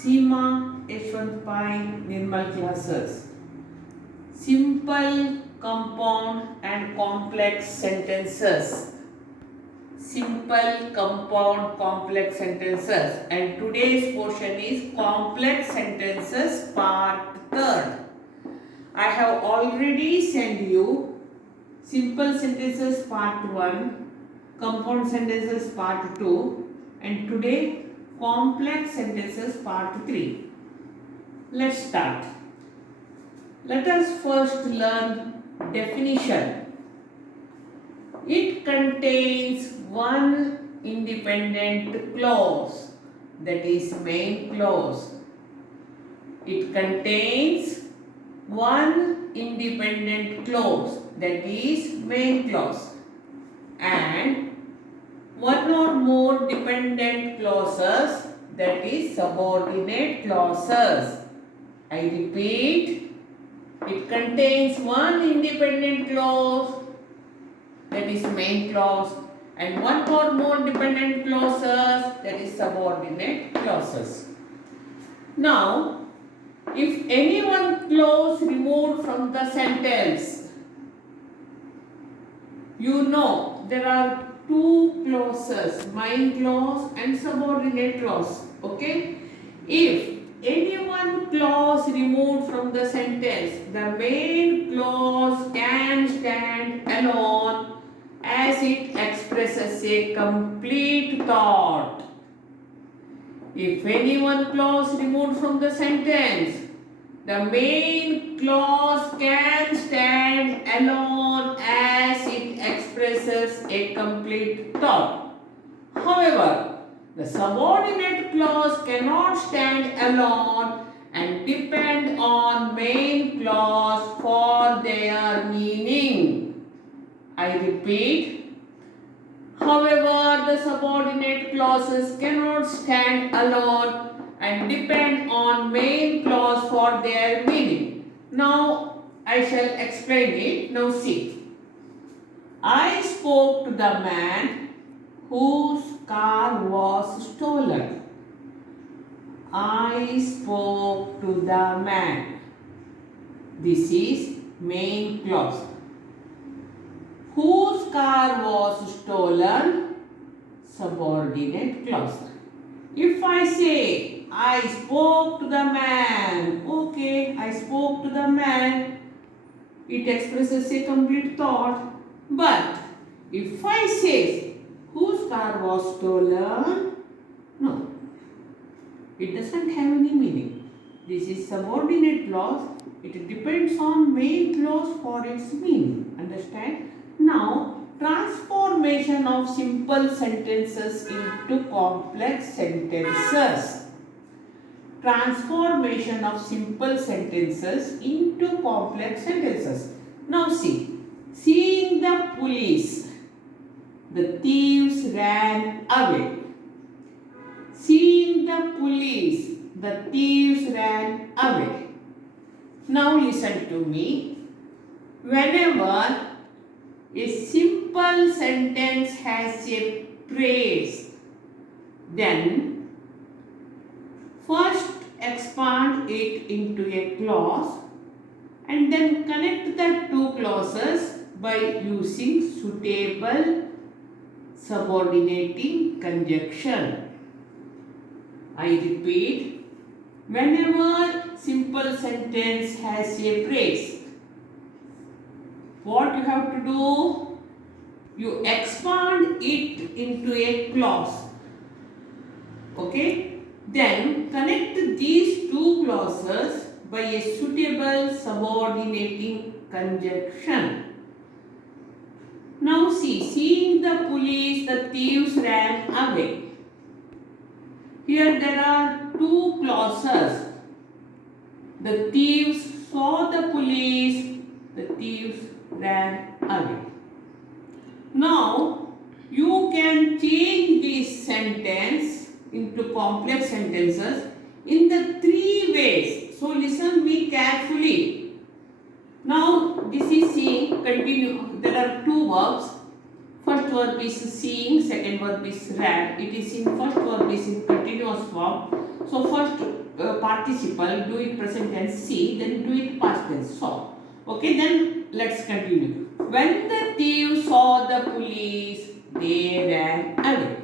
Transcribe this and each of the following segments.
Seema, Yashwant Pai, Nirmal classes. Simple, compound and complex sentences. Simple, compound, complex sentences. And today's portion is complex sentences part 3rd. I have already sent you simple sentences part 1, compound sentences part 2 and today complex sentences part 3. Let's start. Let us first learn definition. It contains one independent clause, that is main clause. It contains one independent clause, that is main clause, and one or more dependent clauses, that is subordinate clauses. I repeat, it contains one independent clause, that is main clause, and one or more dependent clauses, that is subordinate clauses. Now, if any one clause removed from the sentence, you know there are two clauses, main clause and subordinate clause. Okay? If any one clause removed from the sentence, the main clause can stand alone as it expresses a complete thought. If any one clause removed from the sentence, the main clause can stand alone as it expresses a complete thought. However, the subordinate clause cannot stand alone and depend on main clause for their meaning. I repeat, however, the subordinate clauses cannot stand alone and depend on main clause for their meaning. Now, I shall explain it. Now see. I spoke to the man whose car was stolen. I spoke to the man. This is main clause. Whose car was stolen? Subordinate clause. If I say, I spoke to the man, okay, I spoke to the man, it expresses a complete thought. But if I say, whose car was stolen? No, it doesn't have any meaning. This is subordinate clause. It depends on main clause for its meaning. Understand? Now, transformation of simple sentences into complex sentences. Transformation of simple sentences into complex sentences. Now see, seeing the police, the thieves ran away. Seeing the police, the thieves ran away. Now listen to me. Whenever a simple sentence has a phrase, then first expand it into a clause and then connect the two clauses by using suitable subordinating conjunction. I repeat, whenever simple sentence has a phrase, what you have to do? You expand it into a clause. Okay? Then connect these two clauses by a suitable subordinating conjunction. Now see, seeing the police, the thieves ran away. Here there are two clauses. The thieves saw the police, the thieves ran away. Now, you can change this sentence into complex sentences in the three ways. So, listen me carefully. Now, this is seeing, continue. There are two verbs. First verb is seeing, second verb is ran. It is in first verb is in continuous form. So first participle, do it present tense, see, then do it past tense, saw. Okay, then let's continue. When the thieves saw the police, they ran away.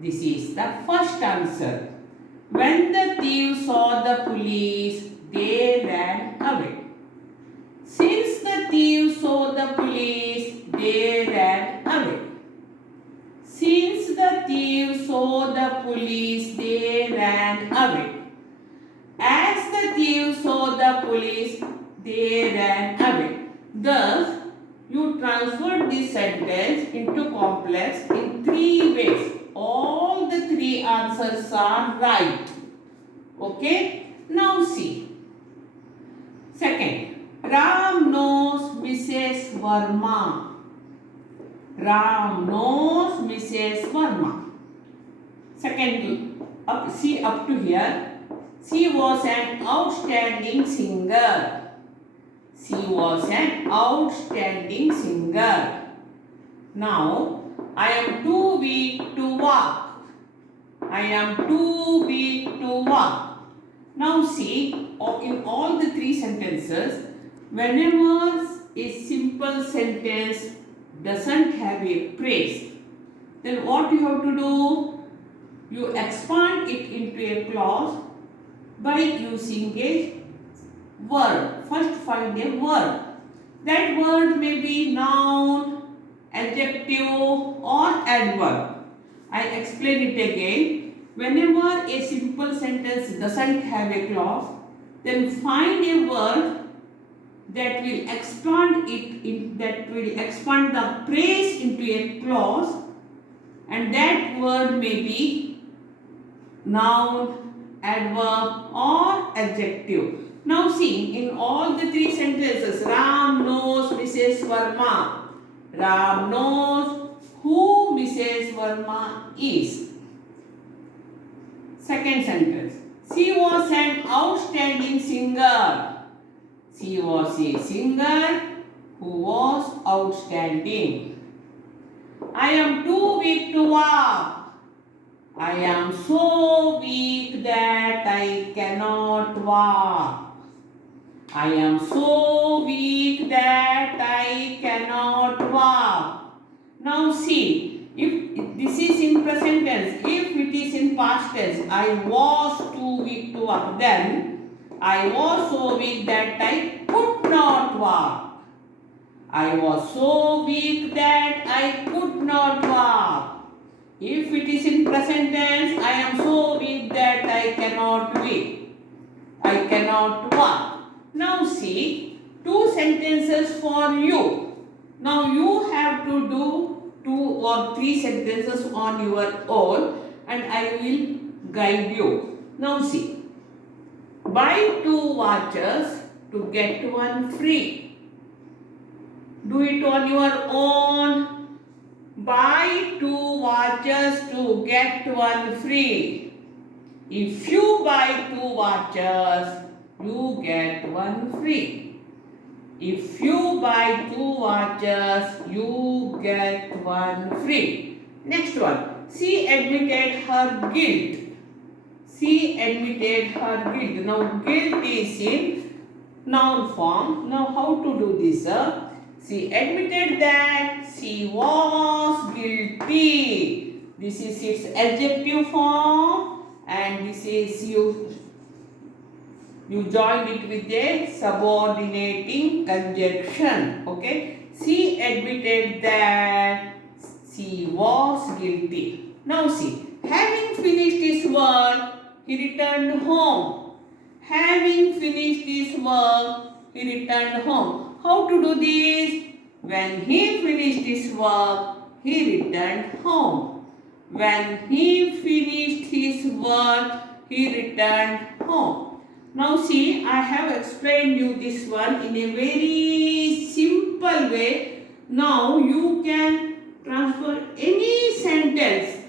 This is the first answer. When the thieves saw the police, they ran away. Since the thieves saw the police, they ran away. Since the thieves saw the police, they ran away. As the thieves saw the police, they ran away. Thus, you transferred this sentence into complex in 3 ways. All the 3 answers are right. Okay? Now see. Second, Ram knows Mrs. Verma. Ram knows Mrs. Verma. Second, see up to here. She was an outstanding singer. She was an outstanding singer. Now, I am too weak to walk. I am too weak to walk. Now see, in all the 3 sentences, whenever a simple sentence doesn't have a phrase, then what you have to do? You expand it into a clause by using a word. First find a word. That word may be noun, adjective or adverb. I explain it again. Whenever a simple sentence doesn't have a clause, then find a word that will expand the phrase into a clause, and that word may be noun, adverb or adjective. Now see, in all the 3 sentences, Ram knows Mrs. Verma. Ram knows who Mrs. Verma is. Second sentence, she was an outstanding singer. She was a singer who was outstanding. I am too weak to walk. I am so weak that I cannot walk. I am so weak that I cannot walk. Now see, if this is in present tense, if it is in past tense, I was too weak to walk, then I was so weak that I could not walk. I was so weak that I could not walk. If it is in present tense, I am so weak that I cannot walk. Now see, 2 sentences for you. Now you have to do 2 or 3 sentences on your own, and I will guide you. Now see, buy 2 watches to get 1 free. Do it on your own. Buy 2 watches to get 1 free. If you buy 2 watches, you get 1 free. If you buy 2 watches, you get 1 free. Next one. She admitted her guilt. She admitted her guilt. Now guilt is in noun form. Now how to do this? She admitted that she was guilty. This is its adjective form, and this is you join it with a subordinating conjunction. Okay. She admitted that she was guilty. Now see, having finished his work, he returned home. Having finished his work, he returned home. How to do this? When he finished his work, he returned home. When he finished his work, he returned home. Now see, I have explained you this one in a very simple way. Now you can transfer any sentence,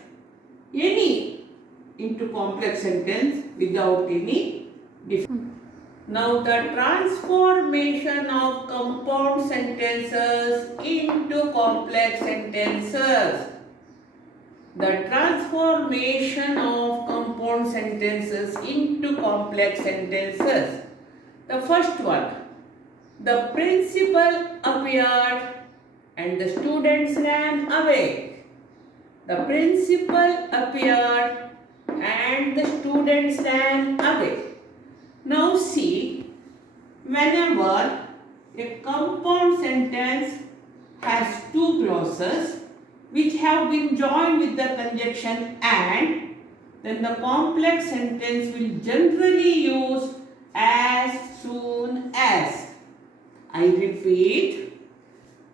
into complex sentence without any difference. Now the transformation of compound sentences into complex sentences. The transformation of compound sentences into complex sentences. The first one, the principal appeared and the students ran away. The principal appeared and the students ran away. Now see, whenever a compound sentence has two clauses which have been joined with the conjunction and, then the complex sentence will generally use as soon as. I repeat,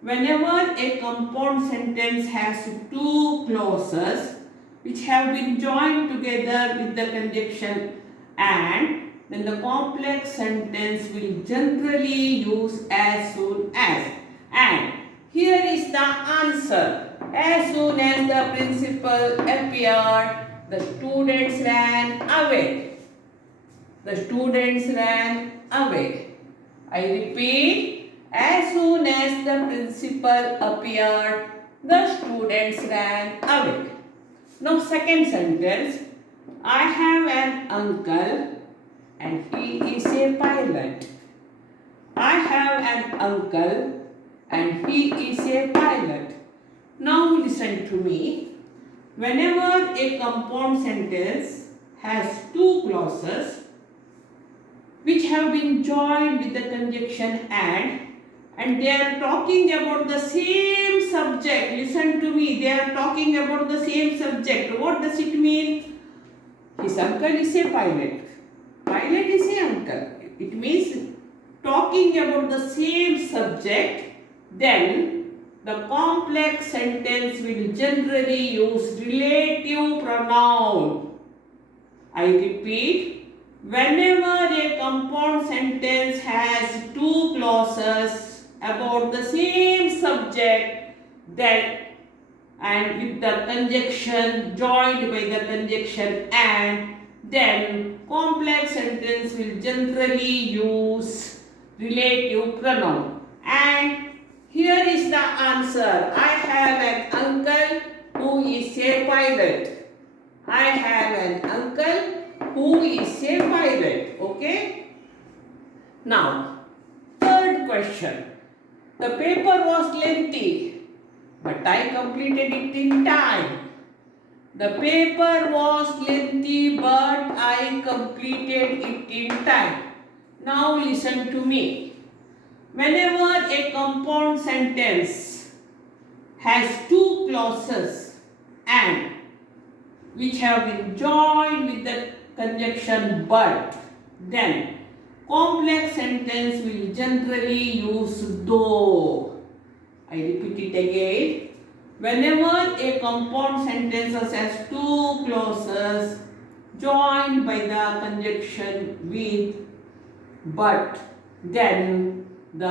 whenever a compound sentence has two clauses which have been joined together with the conjunction and, then the complex sentence will generally use as soon as. And here is the answer. As soon as the principal appeared, the students ran away. The students ran away. I repeat, as soon as the principal appeared, the students ran away. Now second sentence, I have an uncle and he is a pilot. I have an uncle and he is a pilot. Now listen to me. Whenever a compound sentence has two clauses which have been joined with the conjunction and they are talking about the same subject. Listen to me. They are talking about the same subject. What does it mean? His uncle is a pilot. Pilot is a uncle. It means talking about the same subject. Then the complex sentence will generally use relative pronoun. I repeat, whenever a compound sentence has two clauses about the same subject, then and with the conjunction joined by the conjunction and, then complex sentence will generally use relative pronoun. And here is the answer. I have an uncle who is a pilot. I have an uncle who is a pilot. Okay? Now, third question. The paper was lengthy, but I completed it in time. The paper was lengthy, but I completed it in time. Now listen to me. Whenever a compound sentence has two clauses and which have been joined with the conjunction but, then complex sentence will generally use though. I repeat it again. Whenever a compound sentence has two clauses joined by the conjunction with but, then the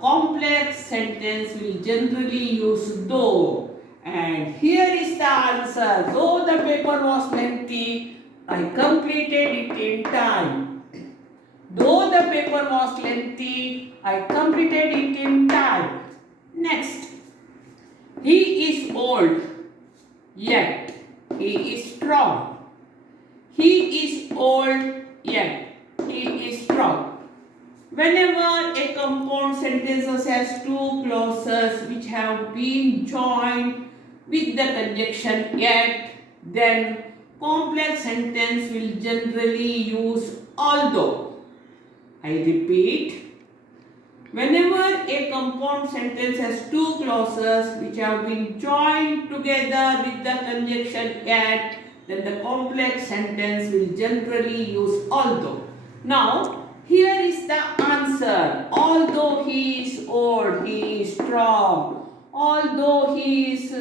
complex sentence will generally use though. And here is the answer. Though the paper was lengthy, I completed it in time. Though the paper was lengthy, I completed it in time. Next. He is old, yet he is strong. He is old, yet he is strong. Whenever a compound sentence has two clauses which have been joined with the conjunction yet, then complex sentence will generally use although. I repeat. Whenever a compound sentence has two clauses which have been joined together with the conjunction yet, then the complex sentence will generally use although. Now, here is the answer. Although he is old, he is strong. Although he is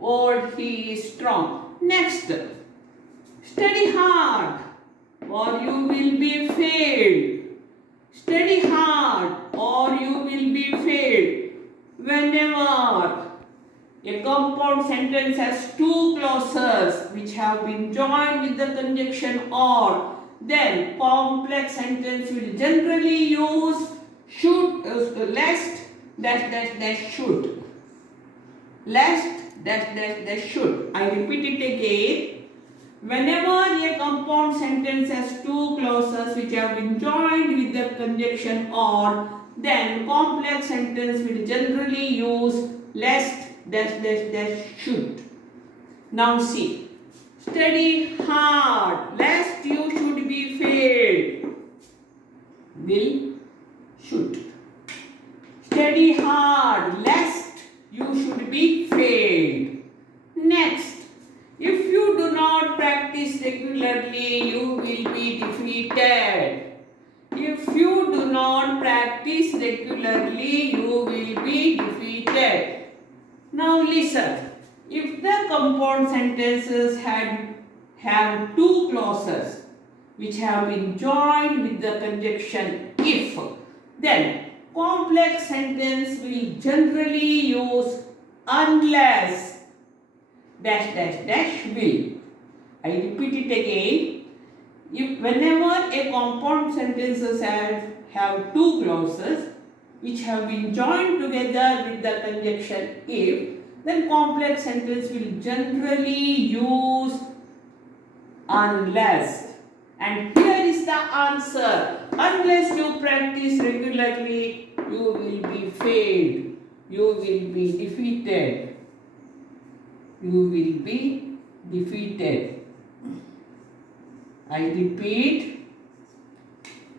old, he is strong. Next, study hard or you will be failed. Study hard or you will be failed. Whenever a compound sentence has two clauses which have been joined with the conjunction or, then complex sentence will generally use should, lest should. Lest should. I repeat it again. Whenever a compound clauses which have been joined with the conjunction or, then complex sentence will generally use lest dash dash dash should. Now see, study hard lest you should be failed. Will, should. Study hard lest you should be failed. Next, if you do not practice regularly, you will be defeated. If you do not practice regularly, you will be defeated. Now listen. If the compound sentences have two clauses which have been joined with the conjunction if, then complex sentence will generally use unless dash dash dash will. I repeat it again. If whenever a compound sentences have two clauses which have been joined together with the conjunction if, then complex sentence will generally use unless. And here is the answer. Unless you practice regularly, you will be failed. You will be defeated. You will be defeated. I repeat.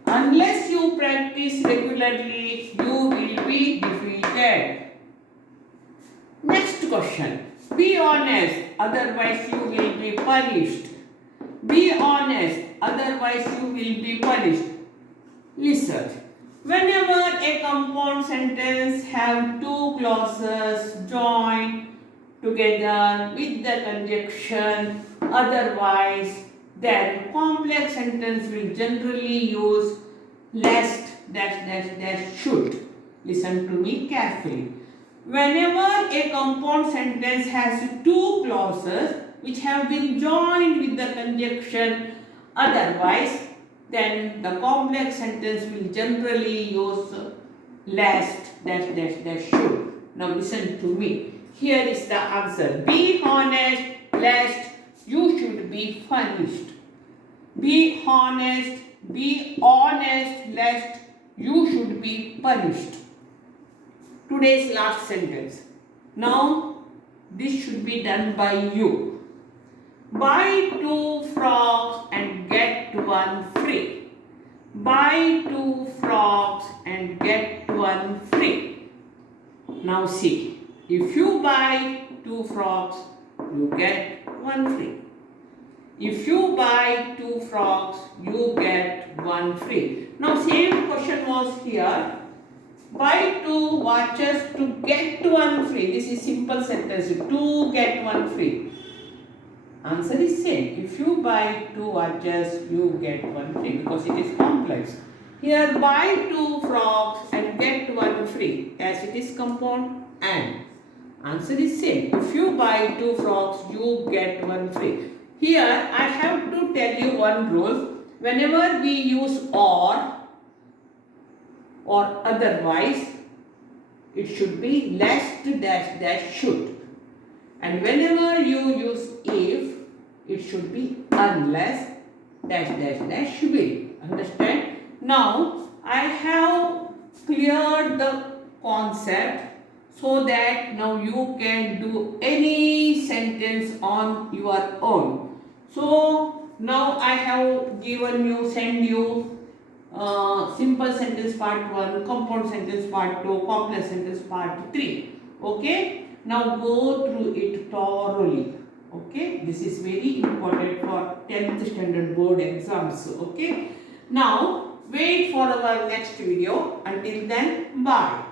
Unless you practice regularly, you will be defeated. Next question. Be honest, otherwise you will be punished. Be honest, otherwise you will be punished. Listen. Whenever a compound sentence have two clauses joined together with the conjunction otherwise, then complex sentence will generally use lest dash dash dash should. Listen to me carefully. Whenever a compound sentence has two clauses which have been joined with the conjunction otherwise, then the complex sentence will generally use lest dash dash dash should. Now listen to me. Here is the answer. Be honest lest you should be punished. Be honest lest you should be punished. Today's last sentence. Now this should be done by you. Buy 2 frogs and get 1 free. Buy 2 frogs and get 1 free. Now see, if you buy 2 frogs, you get 1 free. If you buy 2 frogs, you get 1 free. Now same question was here. Buy 2 watches to get 1 free. This is simple sentence. To get 1 free. Answer is same. If you buy 2 watches, you get 1 free because it is complex. Here buy 2 frogs and get 1 free as it is compound and. Answer is same. If you buy 2 frogs, you get 1 free. Here I have to tell you one rule. Whenever we use or otherwise, it should be lest dash dash should. And whenever you use if, it should be unless dash dash dash will. Understand? Now I have cleared the concept so that now you can do any sentence on your own. So now I have send you simple sentence part 1, compound sentence part 2, complex sentence part 3. Okay? Now go through it thoroughly. Okay? This is very important for 10th standard board exams. Okay? Now wait for our next video. Until then, bye.